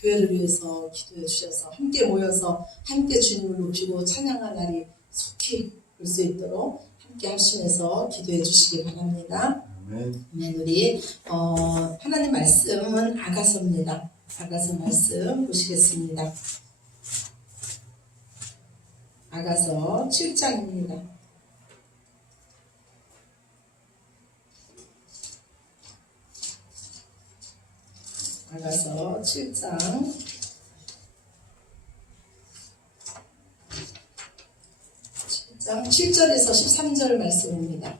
교회를 위해서 기도해 주셔서 함께 모여서 함께 주님을 높이고 찬양할 날이 속히 올 수 있도록 함께 하시면서 기도해 주시기 바랍니다. 네, 우리 하나님 말씀은 아가서입니다. 아가서 말씀 보시겠습니다. 아가서 7장입니다. 아가서 7장 7절에서 13절 말씀입니다.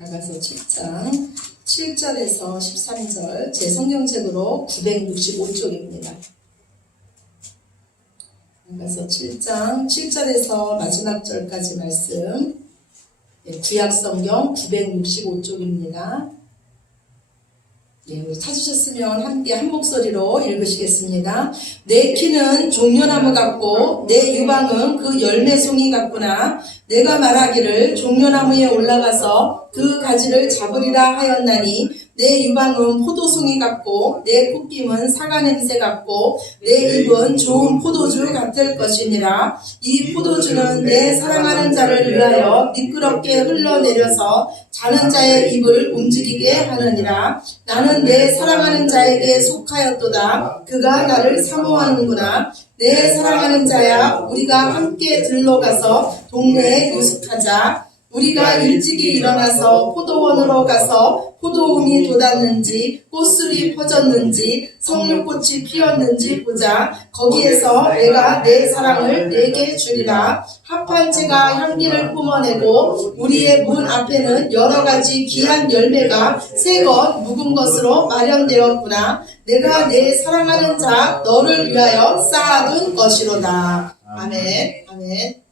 아가서 7장 7절에서 13절 제 성경책으로 965쪽입니다. 아가서 7장 7절에서 마지막 절까지 말씀, 구약성경 965쪽입니다. 네, 우리 찾으셨으면 함께 한 목소리로 읽으시겠습니다. 내 키는 종려나무 같고 내 유방은 그 열매송이 같구나. 내가 말하기를 종려나무에 올라가서 그 가지를 잡으리라 하였나니 내 유방은 포도송이 같고 내 콧김은 사과 냄새 같고 내 입은 좋은 포도주 같을 것이니라. 이 포도주는 내 사랑하는 자를 위하여 미끄럽게 흘러내려서 자는 자의 입을 움직이게 하느니라. 나는 내 사랑하는 자에게 속하였도다. 그가 나를 사모하는구나. 내 사랑하는 자야, 우리가 함께 들러가서 동네에 유숙하자. 우리가 일찍이 일어나서 포도원으로 가서 포도운이 돋았는지 꽃술이 퍼졌는지 석류꽃이 피었는지 보자. 거기에서 내가 내 사랑을 내게 주리라. 합한 채가 향기를 뿜어내고 우리의 문 앞에는 여러 가지 귀한 열매가 새 것 묵은 것으로 마련되었구나. 내가 내 사랑하는 자 너를 위하여 쌓아둔 것이로다. 아멘. 아멘.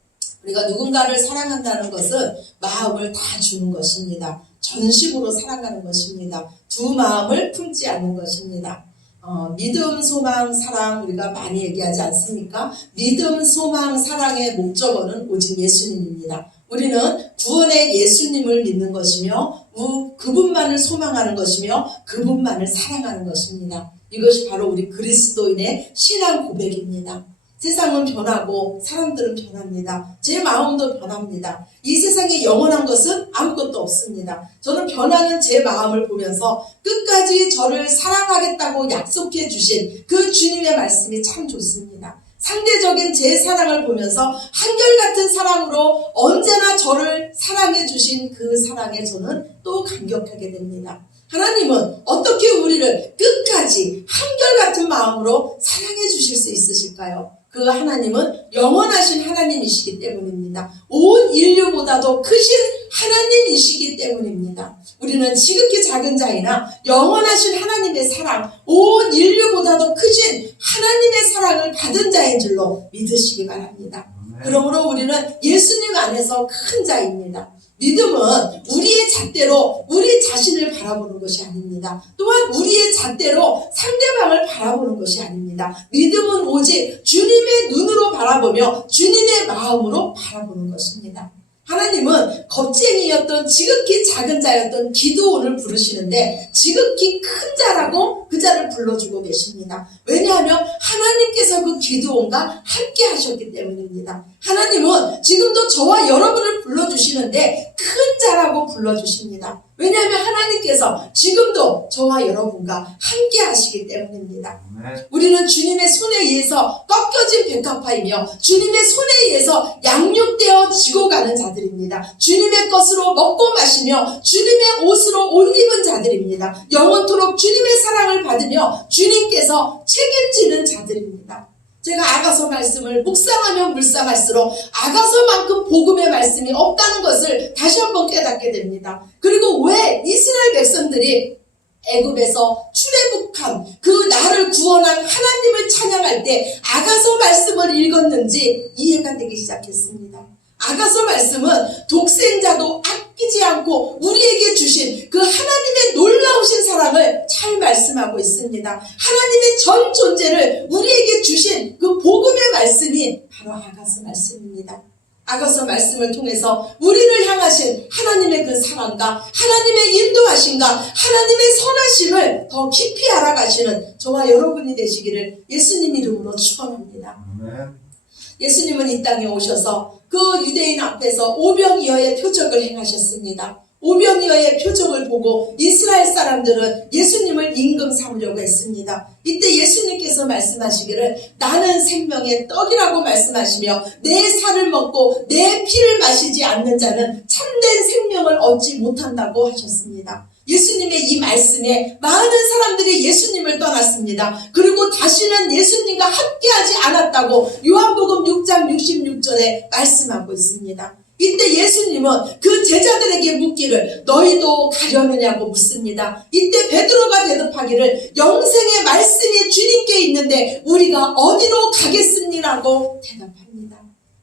우리가 누군가를 사랑한다는 것은 마음을 다 주는 것입니다. 전심으로 사랑하는 것입니다. 두 마음을 품지 않는 것입니다. 믿음, 소망, 사랑 우리가 많이 얘기하지 않습니까? 믿음, 소망, 사랑의 목적어는 오직 예수님입니다. 우리는 구원의 예수님을 믿는 것이며 그분만을 소망하는 것이며 그분만을 사랑하는 것입니다. 이것이 바로 우리 그리스도인의 신앙 고백입니다. 세상은 변하고 사람들은 변합니다. 제 마음도 변합니다. 이 세상에 영원한 것은 아무것도 없습니다. 저는 변하는 제 마음을 보면서 끝까지 저를 사랑하겠다고 약속해 주신 그 주님의 말씀이 참 좋습니다. 상대적인 제 사랑을 보면서 한결같은 사랑으로 언제나 저를 사랑해 주신 그 사랑에 저는 또 감격하게 됩니다. 하나님은 어떻게 우리를 끝까지 한결같은 마음으로 사랑해 주실 수 있으실까요? 그 하나님은 영원하신 하나님이시기 때문입니다. 온 인류보다도 크신 하나님이시기 때문입니다. 우리는 지극히 작은 자이나 영원하신 하나님의 사랑, 온 인류보다도 크신 하나님의 사랑을 받은 자인 줄로 믿으시기 바랍니다. 그러므로 우리는 예수님 안에서 큰 자입니다. 믿음은 우리의 잣대로 우리 자신을 바라보는 것이 아닙니다. 또한 우리의 잣대로 상대방을 바라보는 것이 아닙니다. 믿음은 오직 주님의 눈으로 바라보며 주님의 마음으로 바라보는 것입니다. 하나님은 겁쟁이였던 지극히 작은 자였던 기드온을 부르시는데 지극히 큰 자라고 그 자를 불러주고 계십니다. 왜냐하면 하나님께서 그 기드온과 함께 하셨기 때문입니다. 하나님은 지금도 저와 여러분을 불러주시는데 큰 자라고 불러주십니다. 왜냐하면 하나님께서 지금도 저와 여러분과 함께 하시기 때문입니다. 우리는 주님의 손에 의해서 꺾여진 백합화이며 주님의 손에 의해서 양육되어 지고 가는 자들입니다. 주님의 것으로 먹고 마시며 주님의 옷으로 옷 입은 자들입니다. 영원토록 주님의 사랑을 받으며 주님께서 책임지는 자들입니다. 제가 아가서 말씀을 묵상하면 묵상할수록 아가서만큼 복음의 말씀이 없다는 것을 다시 한번 깨닫게 됩니다. 그리고 왜 이스라엘 백성들이 애굽에서 출애굽한 그 나를 구원한 하나님을 찬양할 때 아가서 말씀을 읽었는지 이해가 되기 시작했습니다. 아가서 말씀은 독생자도 아끼지 않고 우리에게 주신 그 하나님의 놀라우신 사랑을 잘 말씀하고 있습니다. 하나님의 전 존재를 우리에게 주신 그 복음의 말씀이 바로 아가서 말씀입니다. 아가서 말씀을 통해서 우리를 향하신 하나님의 그 사랑과 하나님의 인도하심과 하나님의 선하심을 더 깊이 알아가시는 저와 여러분이 되시기를 예수님 이름으로 축원합니다. 예수님은 이 땅에 오셔서 그 유대인 앞에서 오병이어의 표적을 행하셨습니다. 오병이어의 표적을 보고 이스라엘 사람들은 예수님을 임금 삼으려고 했습니다. 이때 예수님께서 말씀하시기를 나는 생명의 떡이라고 말씀하시며 내 살을 먹고 내 피를 마시지 않는 자는 참된 생명을 얻지 못한다고 하셨습니다. 예수님의 이 말씀에 많은 사람들이 예수님을 떠났습니다. 그리고 다시는 예수님과 함께하지 않았다고 요한복음 6장 66절에 말씀하고 있습니다. 이때 예수님은 그 제자들에게 묻기를 너희도 가려느냐고 묻습니다. 이때 베드로가 대답하기를 영생의 말씀이 주님께 있는데 우리가 어디로 가겠습니라고 대답합니다.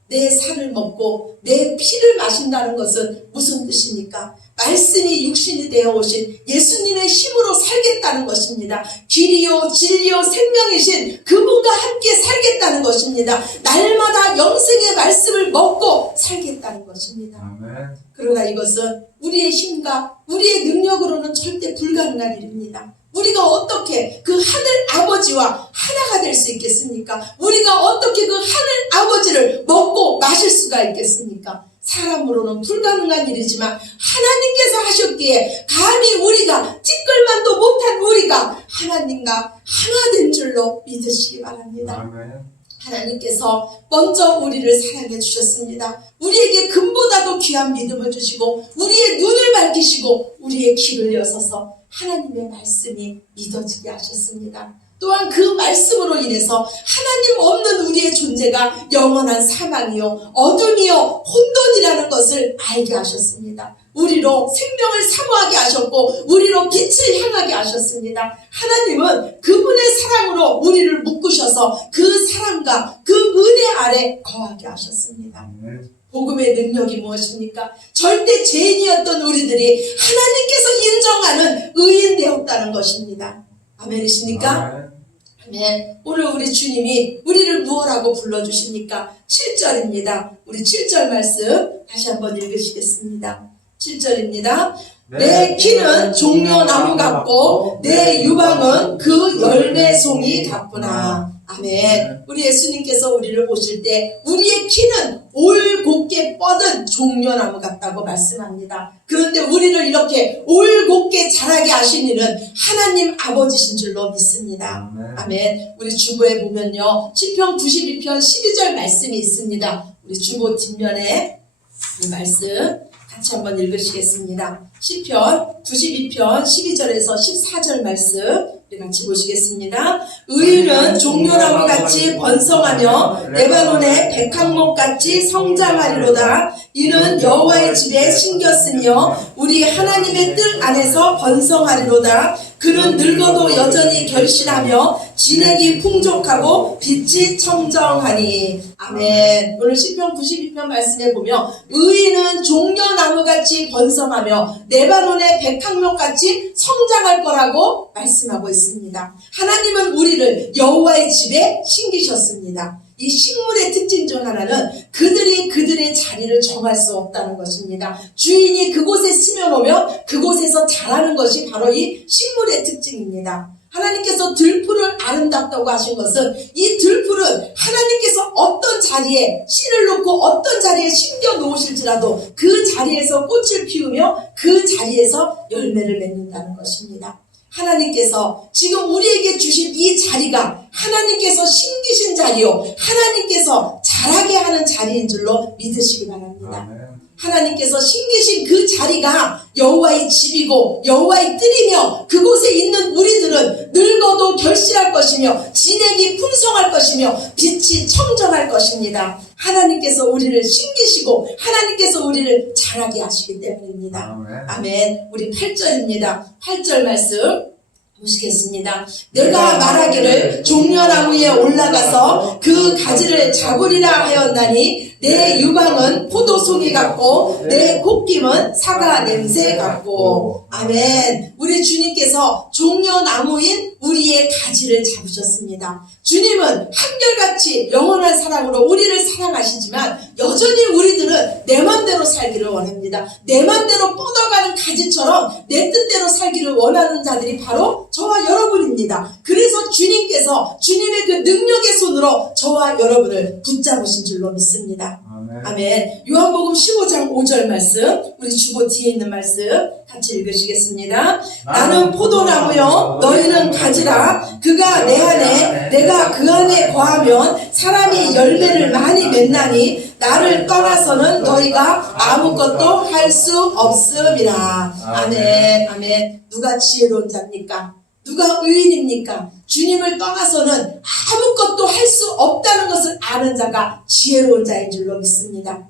내 살을 먹고 내 피를 마신다는 것은 무슨 뜻입니까? 말씀이 육신이 되어 오신 예수님의 힘으로 살겠다는 것입니다. 길이요 진리요 생명이신 그분과 함께 살겠다는 것입니다. 날마다 영생의 말씀을 먹고 살겠다는 것입니다. 아멘. 그러나 이것은 우리의 힘과 우리의 능력으로는 절대 불가능한 일입니다. 우리가 어떻게 그 하늘 아버지와 하나가 될 수 있겠습니까? 우리가 어떻게 그 하늘 아버지를 먹고 마실 수가 있겠습니까? 사람으로는 불가능한 일이지만 하나님께서 하셨기에 감히 우리가 찌끌만도 못한 우리가 하나님과 하나 된 줄로 믿으시기 바랍니다. 아멘. 하나님께서 먼저 우리를 사랑해 주셨습니다. 우리에게 금보다도 귀한 믿음을 주시고 우리의 눈을 밝히시고 우리의 길을 여서서 하나님의 말씀이 믿어지게 하셨습니다. 또한 그 말씀으로 인해서 하나님 없는 우리의 존재가 영원한 사망이요 어둠이요 혼돈이라는 것을 알게 하셨습니다. 우리로 생명을 사모하게 하셨고 우리로 빛을 향하게 하셨습니다. 하나님은 그분의 사랑으로 우리를 묶으셔서 그 사랑과 그 은혜 아래 거하게 하셨습니다. 복음의 능력이 무엇입니까? 절대 죄인이었던 우리들이 하나님께서 인정하는 의인 되었다는 것입니다. 아멘이십니까? 아멘. 오늘 우리 주님이 우리를 무엇라고 불러주십니까? 7절입니다. 우리 7절 말씀 다시 한번 읽으시겠습니다. 7절입니다. 내 키는 종려나무 같고 내 유방은 그 열매송이 같구나. 아멘. 우리 예수님께서 우리를 보실 때 우리의 키는 올곧게 뻗은 종려나무 같다고 말씀합니다. 그런데 우리를 이렇게 올곧게 자라게 하신 이는 하나님 아버지신 줄로 믿습니다. 아멘. 우리 주보에 보면요 시편 92편 12절 말씀이 있습니다. 우리 주보 뒷면에 이 말씀 같이 한번 읽으시겠습니다. 시편 92편 12절에서 14절 말씀 우리 같이 보시겠습니다. 의인은 종려나무 같이 번성하며 레바논의 백향목 같이 성장하리로다. 이는 여호와의 집에 심겼으며 우리 하나님의 뜰 안에서 번성하리로다. 그는 늙어도 여전히 결실하며 진액이 풍족하고 빛이 청정하니. 아멘. 오늘 시편 92편 말씀에 보면 의인은 종려나무같이 번성하며 레바논의 백향목같이 성장할 거라고 말씀하고 있습니다. 하나님은 우리를 여호와의 집에 심기셨습니다. 이 식물의 특징 중 하나는 그들이 그들의 자리를 정할 수 없다는 것입니다. 주인이 그곳에 심어놓으면 그곳에서 자라는 것이 바로 이 식물의 특징입니다. 하나님께서 들풀을 아름답다고 하신 것은 이 들풀은 하나님께서 어떤 자리에 씨를 놓고 어떤 자리에 심겨 놓으실지라도 그 자리에서 꽃을 피우며 그 자리에서 열매를 맺는다는 것입니다. 하나님께서 지금 우리에게 주신 이 자리가 하나님께서 심기신 자리요 하나님께서 자라게 하는 자리인 줄로 믿으시기 바랍니다. 하나님께서 심기신 그 자리가 여호와의 집이고 여호와의 뜰이며 그곳에 있는 우리들은 늙어도 결실할 것이며 진액이 풍성할 것이며 빛이 청정할 것입니다. 하나님께서 우리를 심기시고 하나님께서 우리를 자라게 하시기 때문입니다. 아멘. 우리 8절입니다. 8절 말씀 보시겠습니다. 내가 말하기를 종려나무에 올라가서 그 가지를 잡으리라 하였나니 내 유방은 포도송이 같고 내 콧김은 사과 냄새 같고. 아멘. 우리 주님께서 종려나무인 우리의 가지를 잡으셨습니다. 주님은 한결같은 하늘같이 영원한 사랑으로 우리를 사랑하시지만 여전히 우리들은 내 맘대로 살기를 원합니다. 내 맘대로 뻗어가는 가지처럼 내 뜻대로 살기를 원하는 자들이 바로 저와 여러분입니다. 그래서 주님께서 주님의 그 능력의 손으로 저와 여러분을 붙잡으신 줄로 믿습니다. 아멘. 요한복음 15장 5절 말씀, 우리 주보 뒤에 있는 말씀 같이 읽으시겠습니다. 나는 포도나무요 너희는 가지라. 그가 내 안에 내가 그 안에 거하면 사람이 열매를 많이 맺나니 나를 떠나서는 너희가 아무것도 할 수 없음이라. 아멘. 아멘. 누가 지혜로운 자입니까? 누가 의인입니까? 주님을 떠나서는 아무것도 할 수 없다는 것을 아는 자가 지혜로운 자인 줄로 믿습니다.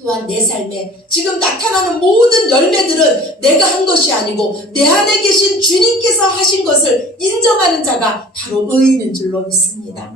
또한 내 삶에 지금 나타나는 모든 열매들은 내가 한 것이 아니고 내 안에 계신 주님께서 하신 것을 인정하는 자가 바로 의인인 줄로 믿습니다.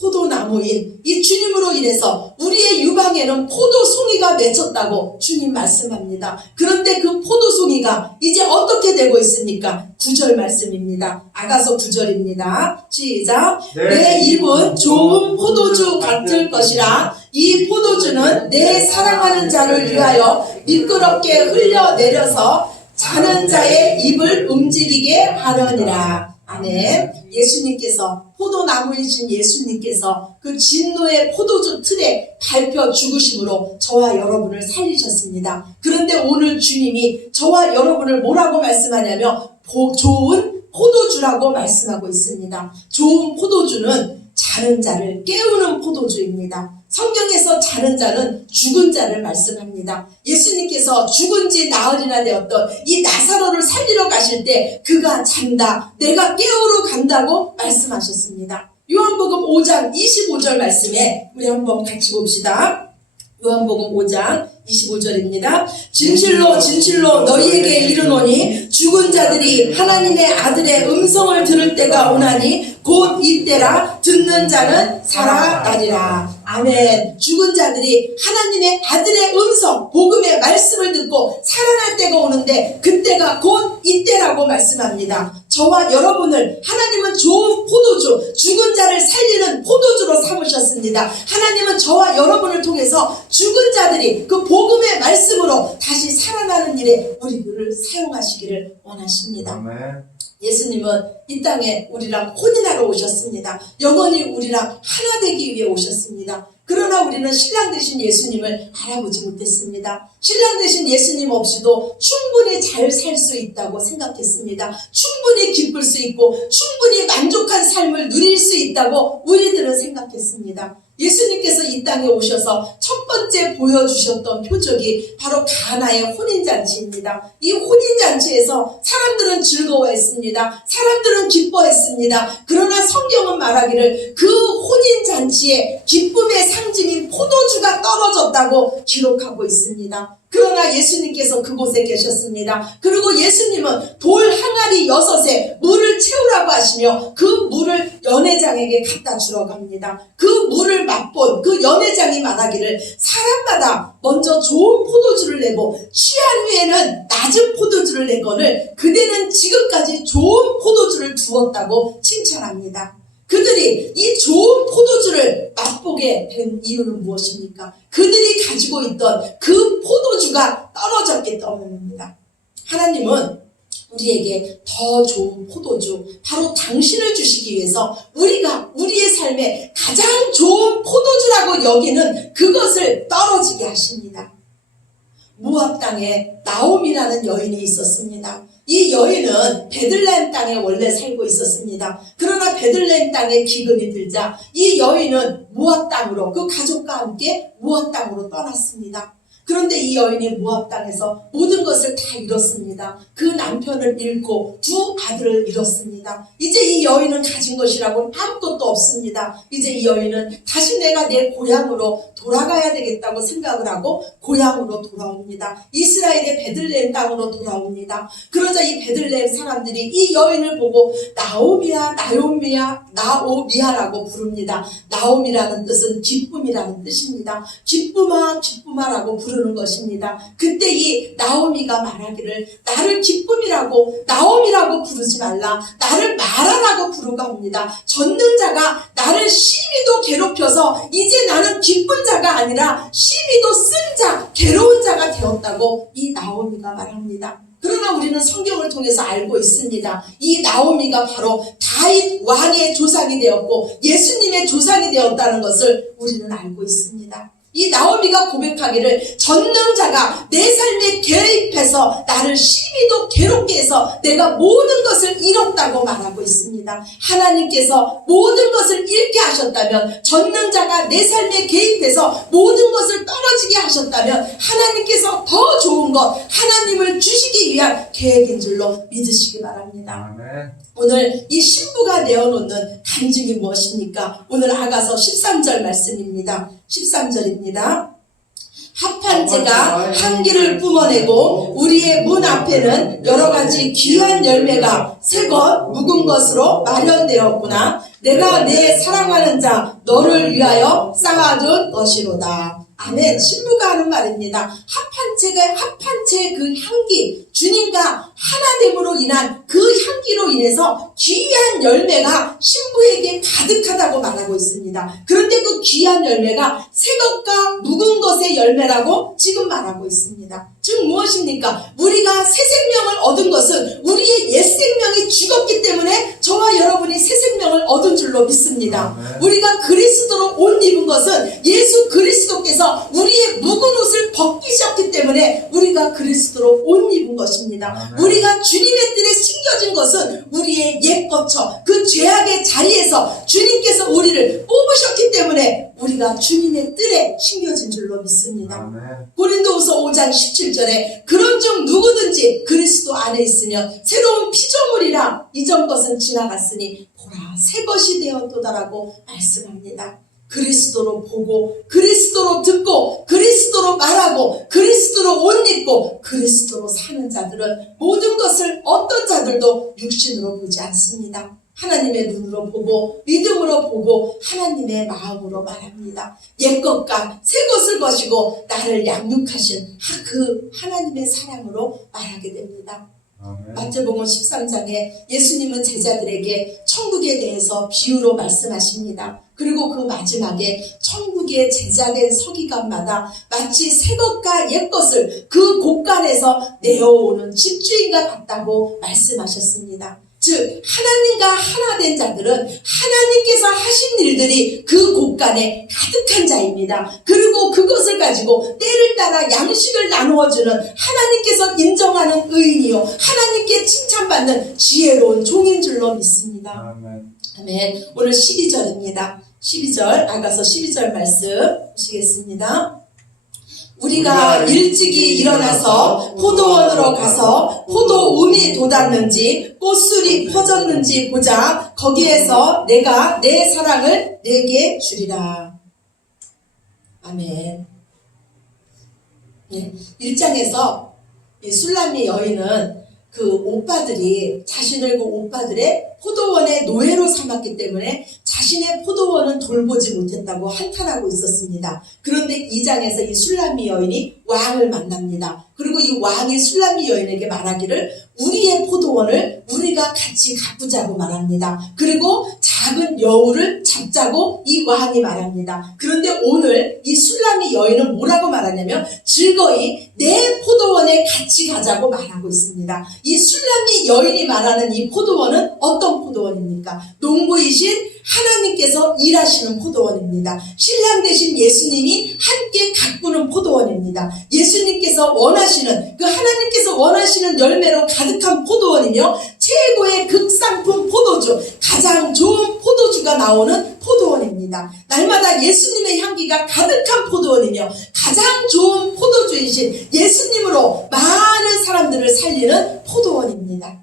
포도나무인 이 주님으로 인해서 우리의 유방에는 포도송이가 맺혔다고 주님 말씀합니다. 그런데 그 포도송이가 이제 어떻게 되고 있습니까? 9절 말씀입니다. 아가서 9절입니다. 시작. 내 입은 좋은 포도주 같을 것이라. 이 포도주는 내 사랑하는 자를 위하여 미끄럽게 흘려내려서 자는 자의 입을 움직이게 하려니라. 아멘. 예수님께서 포도나무이신 예수님께서 그 진노의 포도주 틀에 밟혀 죽으심으로 저와 여러분을 살리셨습니다. 그런데 오늘 주님이 저와 여러분을 뭐라고 말씀하냐면 좋은 포도주라고 말씀하고 있습니다. 좋은 포도주는 자는 자를 깨우는 포도주입니다. 성경에서 자는 자는 죽은 자를 말씀합니다. 예수님께서 죽은 지 나흘이나 되었던 이 나사로를 살리러 가실 때 그가 잔다, 내가 깨우러 간다고 말씀하셨습니다. 요한복음 5장 25절 말씀에 우리 한번 같이 봅시다. 요한복음 5장 25절입니다. 진실로 진실로 너희에게 이르노니 죽은 자들이 하나님의 아들의 음성을 들을 때가 오나니 곧 이때라. 듣는 자는 살아나리라. 아멘. 죽은 자들이 하나님의 아들의 음성, 복음의 말씀을 듣고 살아날 때가 오는데 그때가 곧 이때라고 말씀합니다. 저와 여러분을 하나님은 좋은 포도주, 죽은 자를 살리는 포도주로 삼으셨습니다. 하나님은 저와 여러분을 통해서 죽은 자들이 그 복음의 말씀으로 다시 살아나는 일에 우리를 사용하시기를 원하십니다. 아멘. 예수님은 이 땅에 우리랑 혼인하러 오셨습니다. 영원히 우리랑 하나 되기 위해 오셨습니다. 그러나 우리는 신랑 되신 예수님을 알아보지 못했습니다. 신랑 되신 예수님 없이도 충분히 잘 살 수 있다고 생각했습니다. 충분히 기쁠 수 있고 충분히 만족한 삶을 누릴 수 있다고 우리들은 생각했습니다. 예수님께서 이 땅에 오셔서 첫 번째 보여주셨던 표적이 바로 가나의 혼인잔치입니다. 이 혼인잔치에서 사람들은 즐거워했습니다. 사람들은 기뻐했습니다. 그러나 성경은 말하기를 그 혼인잔치에 기쁨의 상징인 포도주가 떨어졌다고 기록하고 있습니다. 그러나 예수님께서 그곳에 계셨습니다. 그리고 예수님은 돌 항아리 6에 물을 채우라고 하시며 그 물을 연회장에게 갖다 주러 갑니다. 그 물을 맛본 그 연회장이 말하기를 사람마다 먼저 좋은 포도주를 내고 취한 후에는 낮은 포도주를 내거늘 그대는 지금까지 좋은 포도주를 두었다고 칭찬합니다. 그들이 이 좋은 포도주를 맛보게 된 이유는 무엇입니까? 그들이 가지고 있던 그 포도주가 떨어졌기 때문입니다. 하나님은 우리에게 더 좋은 포도주, 바로 당신을 주시기 위해서 우리가 우리의 삶에 가장 좋은 포도주라고 여기는 그것을 떨어지게 하십니다. 모압 땅에 나옴이라는 여인이 있었습니다. 이 여인은 베들레헴 땅에 원래 살고 있었습니다. 그러나 베들레헴 땅에 기근이 들자 이 여인은 모압 땅으로 그 가족과 함께 모압 땅으로 떠났습니다. 그런데 이 여인이 모압 땅에서 모든 것을 다 잃었습니다. 그 남편을 잃고 두 아들을 잃었습니다. 이제 이 여인은 가진 것이라고는 아무것도 없습니다. 이제 이 여인은 다시 내가 내 고향으로 돌아가야 되겠다고 생각을 하고 고향으로 돌아옵니다. 이스라엘의 베들레헴 땅으로 돌아옵니다. 그러자 이 베들레헴 사람들이 이 여인을 보고 나오미야, 나오미야, 나오미야라고 부릅니다. 나오미라는 뜻은 기쁨이라는 뜻입니다. 기쁨아, 기쁨아라고 부르는 부르는 것입니다. 그때 이 나오미가 말하기를 나를 기쁨이라고 나오미라고 부르지 말라, 나를 마라라고 부르고 합니다. 전능자가 나를 심히도 괴롭혀서 이제 나는 기쁜 자가 아니라 심히도 쓴 자, 괴로운 자가 되었다고 이 나오미가 말합니다. 그러나 우리는 성경을 통해서 알고 있습니다. 이 나오미가 바로 다윗 왕의 조상이 되었고 예수님의 조상이 되었다는 것을 우리는 알고 있습니다. 이 나오미가 고백하기를 전능자가 내 삶에 개입해서 나를 심히도 괴롭게 해서 내가 모든 것을 잃었다고 말하고 있습니다. 하나님께서 모든 것을 잃게 하셨다면, 전능자가 내 삶에 개입해서 모든 것을 떨어지게 하셨다면 하나님께서 더 좋은 것, 하나님을 주시기 위한 계획인 줄로 믿으시기 바랍니다. 아멘. 오늘 이 신부가 내어놓는 간증이 무엇입니까? 오늘 아가서 13절 말씀입니다. 13절입니다. 합한 채가 향기를 뿜어내고 우리의 문 앞에는 여러 가지 귀한 열매가 새것 묵은 것으로 마련되었구나. 내가 내 사랑하는 자 너를 위하여 쌓아둔 것이로다. 아멘. 신부가 하는 말입니다. 합한 채의 그 향기, 주님과 하나됨으로 인한 그 향기로 인해서 귀한 열매가 신부에게 가득하다고 말하고 있습니다. 그런데 그 귀한 열매가 새것과 묵은 것의 열매라고 지금 말하고 있습니다. 즉 무엇입니까? 우리가 새 생명을 얻은 것은 우리의 옛 생명이 죽었기 때문에 저와 여러분이 새 생명을 얻은 줄로 믿습니다. 우리가 그리스도로 옷 입은 것은 예수 그리스도께서 우리의 묵은 옷을 벗기셨기 때문에 우리가 그리스도로 옷 입은 것입니다. 우리가 주님의 뜰에 심겨진 것은 우리의 옛 거처, 그 죄악의 자리에서 주님께서 우리를 뽑으셨기 때문에 우리가 주님의 뜰에 심겨진 줄로 믿습니다. 고린도후서 5장 17절에 그런즉 누구든지 그리스도 안에 있으면 새로운 피조물이라 이전 것은 지나갔으니 보라 새 것이 되었도다라고 말씀합니다. 그리스도로 보고 그리스도로 듣고 그리스도로 말하고 그리스도로 옷 입고 그리스도로 사는 자들은 모든 것을 어떤 자들도 육신으로 보지 않습니다. 하나님의 눈으로 보고 믿음으로 보고 하나님의 마음으로 말합니다. 옛것과 새것을 거시고 나를 양육하신 그 하나님의 사랑으로 말하게 됩니다. 마태복음 13장에 예수님은 제자들에게 천국에 대해서 비유로 말씀하십니다. 그리고 그 마지막에 천국의 제자된 서기관마다 마치 새것과 옛것을 그 곳간에서 내어오는 집주인과 같다고 말씀하셨습니다. 즉 하나님과 하나 된 자들은 하나님께서 하신 일들이 그 곳간에 가득한 자입니다. 그리고 그것을 가지고 때를 따라 양식을 나누어주는 하나님께서 인정하는 의인이요 하나님께 칭찬받는 지혜로운 종인 줄로 믿습니다. 아멘. 오늘 12절입니다. 12절 아가서 12절 말씀 보시겠습니다. 우리가 일찍이 일어나서 포도원으로 가서 포도움이 돋았는지 꽃술이 퍼졌는지 보자. 거기에서 내가 내 사랑을 내게 주리라. 아멘. 네, 1장에서 이 술람미 여인은 그 오빠들이 자신을 그 오빠들의 포도원의 노예로 삼았기 때문에 자신의 포도원은 돌보지 못했다고 한탄하고 있었습니다. 그런데 2장에서 이 술람미 여인이 왕을 만납니다. 그리고 이 왕이 술람미 여인에게 말하기를 우리의 포도원을 우리가 같이 가꾸자고 말합니다. 그리고 작은 여우를 잡자고 이 왕이 말합니다. 그런데 오늘 이 술람미 여인은 뭐라고 말하냐면 즐거이 내 포도원에 같이 가자고 말하고 있습니다. 이 술람미 여인이 말하는 이 포도원은 어떤 포도원입니까? 농부이신 하나님께서 일하시는 포도원입니다. 신랑 되신 예수님이 함께 가꾸는 포도원입니다. 예수님께서 원하시는 그 하나님께서 원하시는 열매로 가득한 포도원이며 최고의 극상품 포도주, 가장 좋은 포도주가 나오는 포도원입니다. 날마다 예수님의 향기가 가득한 포도원이며 가장 좋은 포도주이신 예수님으로 많은 사람들을 살리는 포도원입니다.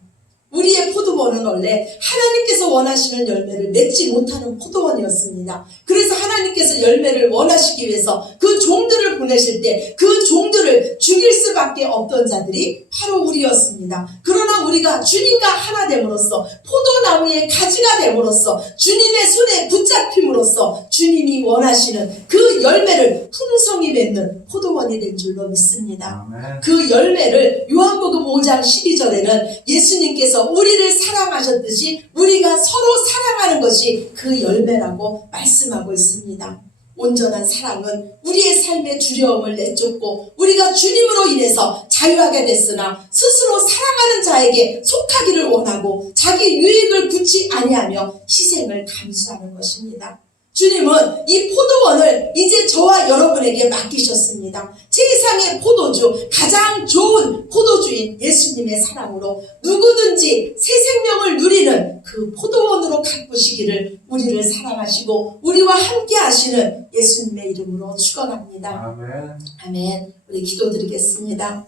우리의 포도원은 원래 하나님께서 원하시는 열매를 맺지 못하는 포도원이었습니다. 그래서 하나님께서 열매를 원하시기 위해서 그 종들을 보내실 때 그 종들을 죽일 수밖에 없던 자들이 바로 우리였습니다. 그러나 우리가 주님과 하나 됨으로써 포도나무의 가지가 됨으로써 주님의 손에 붙잡힘으로써 주님이 원하시는 그 열매를 풍성히 맺는 포도원이 된 줄로 믿습니다. 아멘. 그 열매를 요한복음 5장 12절에는 예수님께서 우리를 사랑하셨듯이 우리가 서로 사랑하는 것이 그 열매라고 말씀하고 있습니다. 온전한 사랑은 우리의 삶의 두려움을 내쫓고 우리가 주님으로 인해서 자유하게 됐으나 스스로 사랑하는 자에게 속하기를 원하고 자기 유익을 굳이 아니하며 희생을 감수하는 것입니다. 주님은 이 포도원을 이제 저와 여러분에게 맡기셨습니다. 세상의 포도주, 가장 좋은 포도주인 예수님의 사랑으로 누구든지 새 생명을 누리는 그 포도원으로 가꾸시기를 우리를 사랑하시고 우리와 함께 하시는 예수님의 이름으로 축원합니다. 아멘. 아멘. 우리 기도드리겠습니다.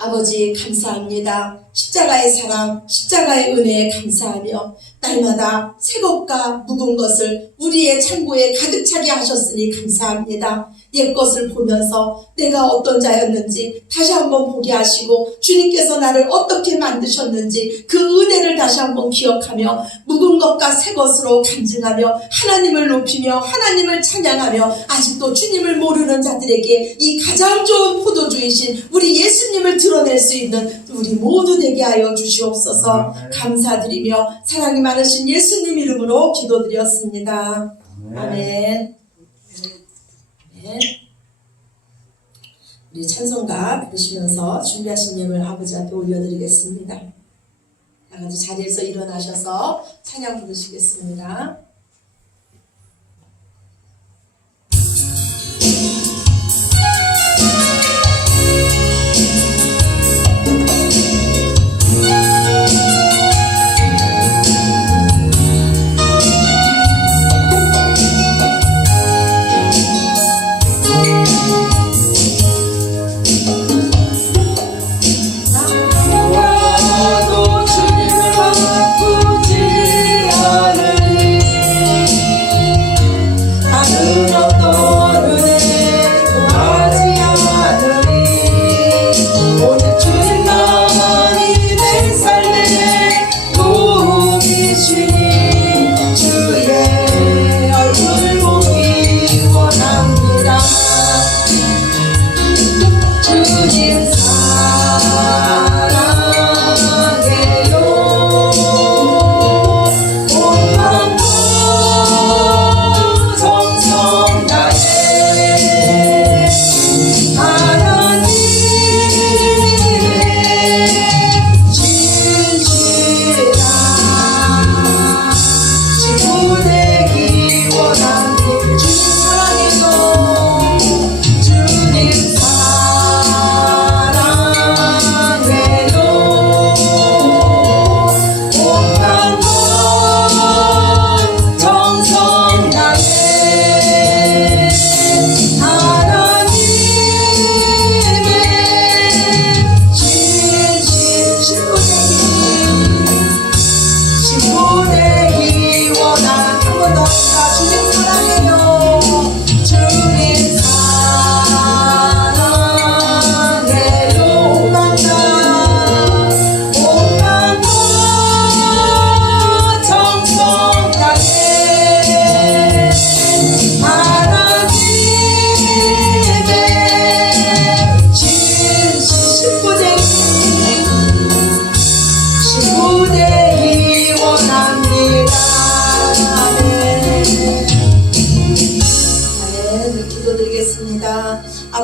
아버지 감사합니다. 십자가의 사랑, 십자가의 은혜에 감사하며 날마다 새 것과 묵은 것을 우리의 창고에 가득 차게 하셨으니 감사합니다. 옛 것을 보면서 내가 어떤 자였는지 다시 한번 보게 하시고 주님께서 나를 어떻게 만드셨는지 그 은혜를 다시 한번 기억하며 묵은 것과 새 것으로 간증하며 하나님을 높이며 하나님을 찬양하며 아직도 주님을 모르는 자들에게 이 가장 좋은 포도주이신 우리 예수님을 드러낼 수 있는 우리 모두 되게 하여 주시옵소서. 감사드리며 사랑이 많으신 예수님 이름으로 기도드렸습니다. 아멘. 네. 우리 찬송가 부르시면서 준비하신 예물 아버지 앞에 올려드리겠습니다. 다같이 자리에서 일어나셔서 찬양 부르시겠습니다.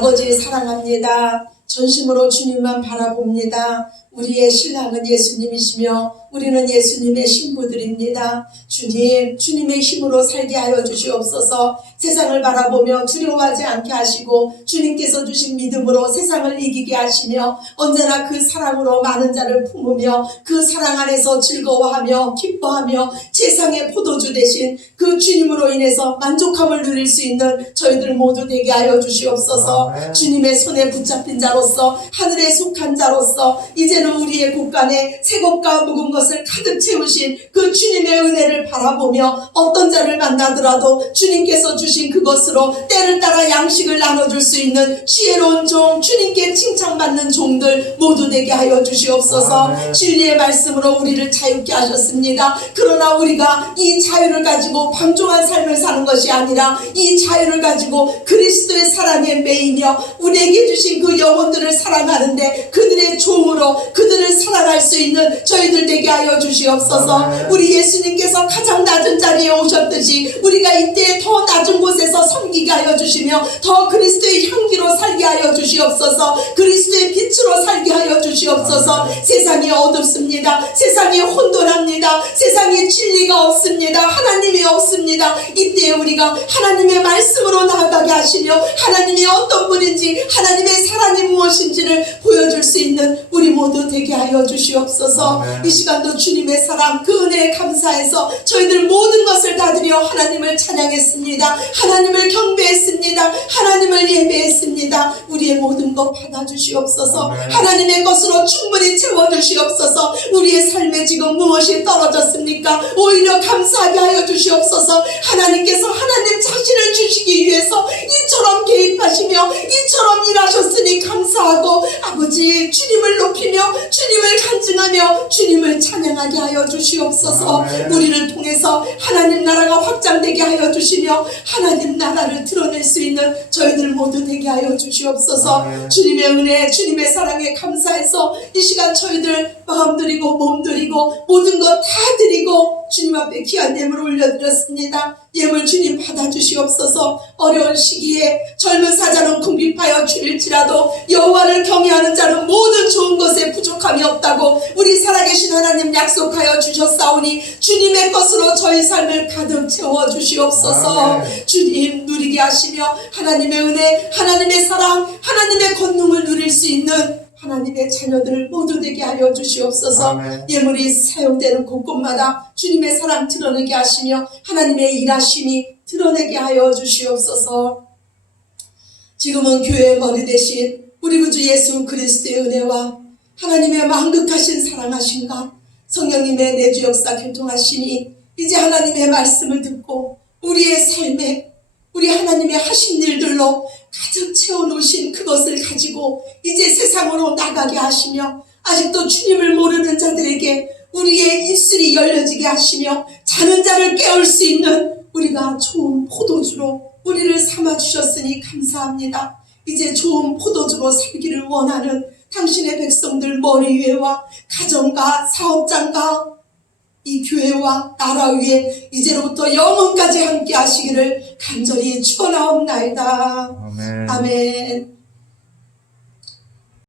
아버지 사랑합니다. 전심으로 주님만 바라봅니다. 우리의 신랑은 예수님이시며 우리는 예수님의 신부들입니다. 주님, 주님의 힘으로 살게 하여 주시옵소서. 세상을 바라보며 두려워하지 않게 하시고 주님께서 주신 믿음으로 세상을 이기게 하시며 언제나 그 사랑으로 많은 자를 품으며 그 사랑 안에서 즐거워하며 기뻐하며 세상의 포도주 대신 그 주님으로 인해서 만족함을 누릴 수 있는 저희들 모두 되게 하여 주시옵소서. 주님의 손에 붙잡힌 자로서 하늘에 속한 자로서 이제는 우리의 곳간에 새 것과 묵은 것을 가득 채우신 그 주님의 은혜를 바라보며 어떤 자를 만나더라도 주님께서 주신 그것으로 때를 따라 양식을 나눠줄 수 있는 지혜로운 종, 주님께 칭찬받는 종들 모두 되게 하여 주시옵소서. 진리의 말씀으로 우리를 자유케 하셨습니다. 그러나 우리가 이 자유를 가지고 방종한 삶을 사는 것이 아니라 이 자유를 가지고 그리스도의 사랑에 매이며 우리에게 주신 그 영혼들을 사랑하는데 그들의 종으로 그들을 사랑할 수 있는 저희들 되게 하여 주시옵소서. 우리 예수님께서 가장 낮은 자리에 오셨듯이 우리가 이때 더 낮은 곳에서 섬기게 하여 주시며 더 그리스도의 향기로 살게 하여 주시옵소서. 그리스도의 빛으로 살게 하여 주시옵소서. 세상이 어둡습니다. 세상이 혼돈합니다. 세상에 진리가 없습니다. 하나님이 없습니다. 이때 우리가 하나님의 말씀으로 나아가게 하시며 하나님이 어떤 분인지 하나님의 사랑이 무엇인지를 보여줄 수 있는 우리 모두 되게 하여 주시옵소서. 이 시간도 주님의 사랑 그 은혜에 감사해서 저희들 모든 것을 다 드려 하나님을 찬양했습니다. 하나님을 경배했습니다. 하나님을 예배했습니다. 우리의 모든 것 받아주시옵소서. 하나님의 것으로 충분히 채워주시옵소서. 우리의 삶에 지금 무엇이 떨어졌습니까? 오히려 감사하게 하여 주시옵소서. 하나님께서 하나님 자신을 주시기 위해서 이처럼 개입하시며 이처럼 일하셨으니 감사하고 아버지 주님을 높이며 주님을 간증하며 주님을 찬양하게 하여 주시옵소서. 우리를 통해서 하나님 나라가 확장되게 하여 주시며 하나님 나라를 드러낼 수 있는 저희들 모두 되게 하여 주시옵소서. 주님의 은혜 주님의 사랑에 감사해서 이 시간 저희들 마음 드리고 몸 드리고 모든 것 다 드리고 주님 앞에 귀한 예물을 올려드렸습니다. 예물 주님 받아주시옵소서. 어려운 시기에 젊은 사자는 궁핍하여 줄일지라도 여호와를 경외하는 자는 모든 좋은 것에 부족함이 없다고 우리 살아계신 하나님 약속하여 주셨사오니 주님의 것으로 저희 삶을 가득 채워주시옵소서. 주님 누리게 하시며 하나님의 은혜 하나님의 사랑 하나님의 권능을 누릴 수 있는 하나님의 자녀들 모두 되게 하여 주시옵소서. 예물이 사용되는 곳곳마다 주님의 사랑 드러내게 하시며 하나님의 일하심이 드러내게 하여 주시옵소서. 지금은 교회의 머리 대신 우리 구주 예수 그리스도의 은혜와 하나님의 만극하신 사랑하심과 성령님의 내주 역사 교통하심이 이제 하나님의 말씀을 듣고 우리의 삶에 우리 하나님의 하신 일들로 가득 채워놓으신 그것을 가지고 이제 세상으로 나가게 하시며 아직도 주님을 모르는 자들에게 우리의 입술이 열려지게 하시며 자는 자를 깨울 수 있는 우리가 좋은 포도주로 우리를 삼아주셨으니 감사합니다. 이제 좋은 포도주로 살기를 원하는 당신의 백성들 머리 위에와 가정과 사업장과 이 교회와 나라 위에 이제로부터 영원까지 함께 하시기를 간절히 축원하옵나이다. 아멘.